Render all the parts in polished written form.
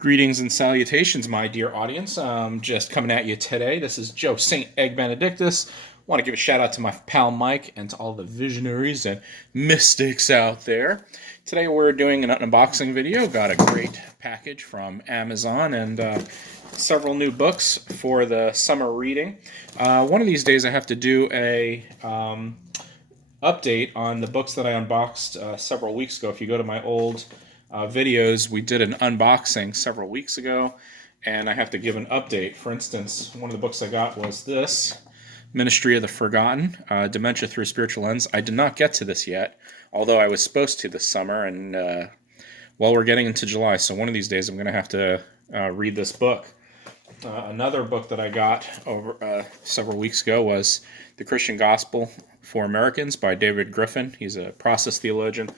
Greetings and salutations, my dear audience. Just coming at you today. This is Joe St. Egg Benedictus. Want to give a shout out to my pal Mike and to all the visionaries and mystics out there. Today we're doing an unboxing video. Got a great package from Amazon and several new books for the summer reading. One of these days I have to do a update on the books that I unboxed several weeks ago. If you go to my old videos, we did an unboxing several weeks ago, and I have to give an update. For instance, one of the books I got was this, Ministry of the Forgotten, Dementia Through a Spiritual Lens. I did not get to this yet, although I was supposed to this summer, and well, we're getting into July, so one of these days I'm going to have to read this book. Another book that I got over several weeks ago was The Christian Gospel for Americans by David Griffin. He's a process theologian.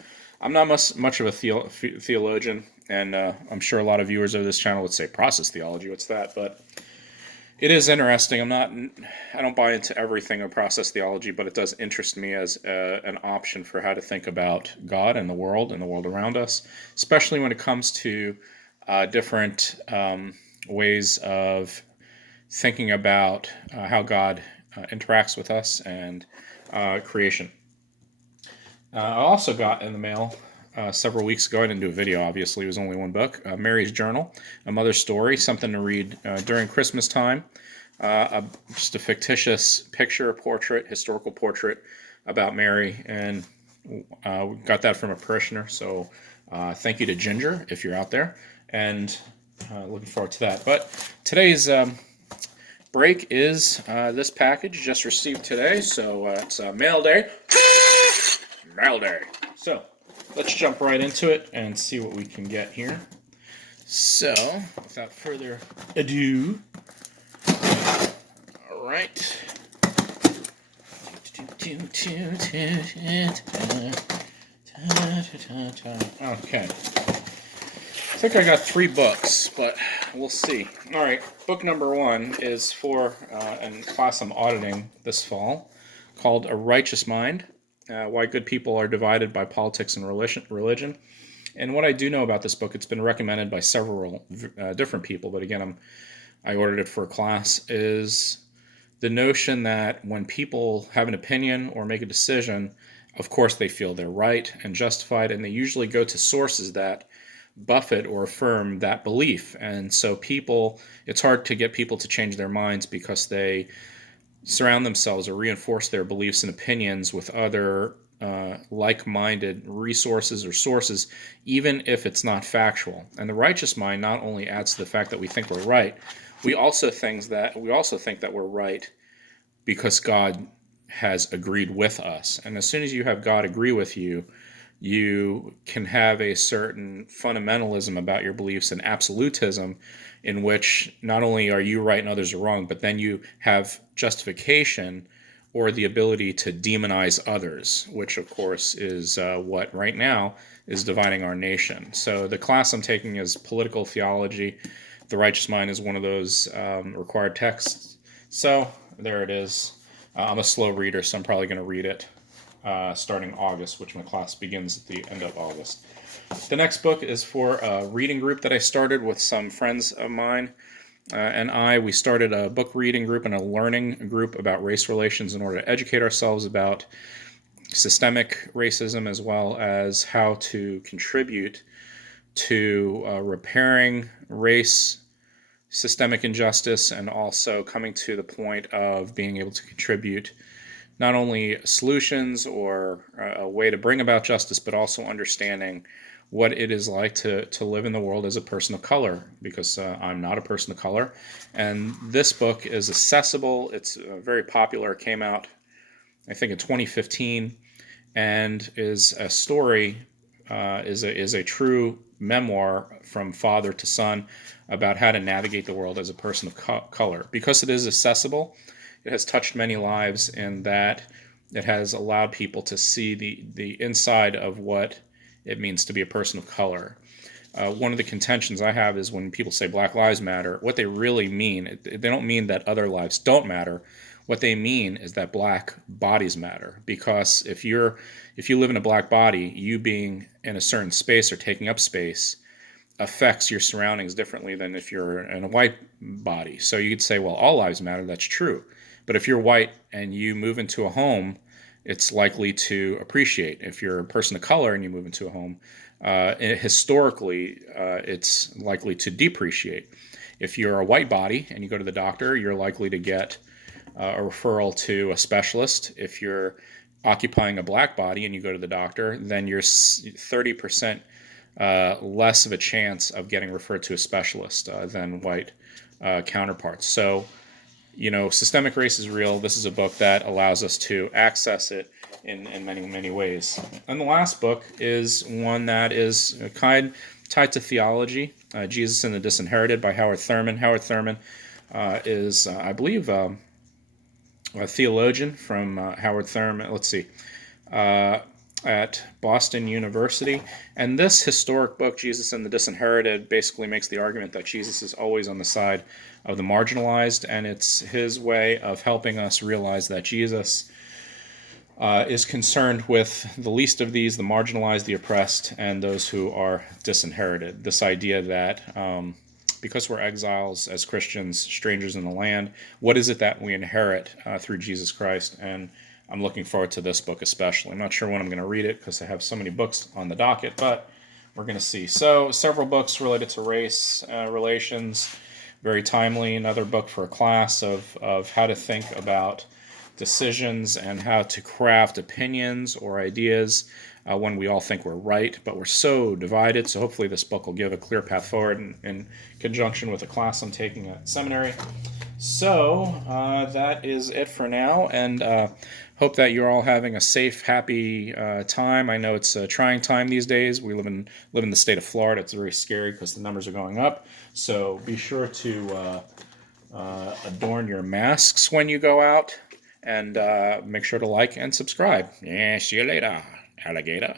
I'm not much of a theologian, and I'm sure a lot of viewers of this channel would say, process theology, what's that? But it is interesting. I don't buy into everything of process theology, but it does interest me as an option for how to think about God and the world around us, especially when it comes to different ways of thinking about how God interacts with us and creation. I also got in the mail several weeks ago. I didn't do a video, obviously. It was only one book. Mary's Journal, A Mother's Story, something to read during Christmas time. Just a fictitious picture, portrait, historical portrait about Mary. And we got that from a parishioner. So thank you to Ginger, if you're out there. And looking forward to that. But today's break is this package just received today. So it's mail day. Mail day. So let's jump right into it and see what we can get here. So without further ado, all right. Okay. I think I got 3 books, but we'll see. All right, book number 1 is for a class I'm auditing this fall called A Righteous Mind. Why Good People Are Divided by Politics and Religion. And what I do know about this book, it's been recommended by several different people, but again, I ordered it for a class, is the notion that when people have an opinion or make a decision, of course they feel they're right and justified, and they usually go to sources that buffet or affirm that belief. And so it's hard to get people to change their minds because they surround themselves or reinforce their beliefs and opinions with other like-minded resources or sources, even if it's not factual. And the righteous mind not only adds to the fact that we think we're right, we also think that we're right because God has agreed with us. And as soon as you have God agree with you, you can have a certain fundamentalism about your beliefs and absolutism in which not only are you right and others are wrong, but then you have justification or the ability to demonize others, which of course is what right now is dividing our nation. So the class I'm taking is political theology. The Righteous Mind is one of those required texts. So there it is. I'm a slow reader, so I'm probably going to read it starting August, which my class begins at the end of August. The next book is for a reading group that I started with some friends of mine we started a book reading group and a learning group about race relations in order to educate ourselves about systemic racism as well as how to contribute to repairing race systemic injustice and also coming to the point of being able to contribute not only solutions or a way to bring about justice, but also understanding what it is like to live in the world as a person of color, because I'm not a person of color. And this book is accessible. It's very popular. It came out, I think, in 2015, and is a story, is a true memoir from father to son about how to navigate the world as a person of color. Because it is accessible, it has touched many lives in that it has allowed people to see the inside of what it means to be a person of color. One of the contentions I have is when people say Black Lives Matter, what they really mean, they don't mean that other lives don't matter. What they mean is that black bodies matter. Because if you live in a black body, you being in a certain space or taking up space affects your surroundings differently than if you're in a white body. So you could say, well, all lives matter. That's true. But if you're white and you move into a home, it's likely to appreciate. If you're a person of color and you move into a home, historically, it's likely to depreciate. If you're a white body and you go to the doctor, you're likely to get a referral to a specialist. If you're occupying a black body and you go to the doctor, then you're 30% less of a chance of getting referred to a specialist than white counterparts. So, systemic race is real. This is a book that allows us to access it in many, many ways. And the last book is one that is tied to theology, Jesus and the Disinherited by Howard Thurman. Howard Thurman is, I believe, a theologian from Howard Thurman. Let's see. At Boston University. And this historic book, Jesus and the Disinherited, basically makes the argument that Jesus is always on the side of the marginalized, and it's his way of helping us realize that Jesus is concerned with the least of these, the marginalized, the oppressed, and those who are disinherited. This idea that because we're exiles as Christians, strangers in the land, what is it that we inherit through Jesus Christ? And I'm looking forward to this book especially. I'm not sure when I'm going to read it because I have so many books on the docket, but we're going to see. So several books related to race relations, very timely. Another book for a class of how to think about decisions and how to craft opinions or ideas when we all think we're right, but we're so divided. So hopefully this book will give a clear path forward in conjunction with a class I'm taking at seminary. So that is it for now, and hope that you're all having a safe, happy time. I know it's a trying time these days. We live in the state of Florida. It's very scary because the numbers are going up. So be sure to adorn your masks when you go out, and make sure to like and subscribe. Yeah, see you later, alligator.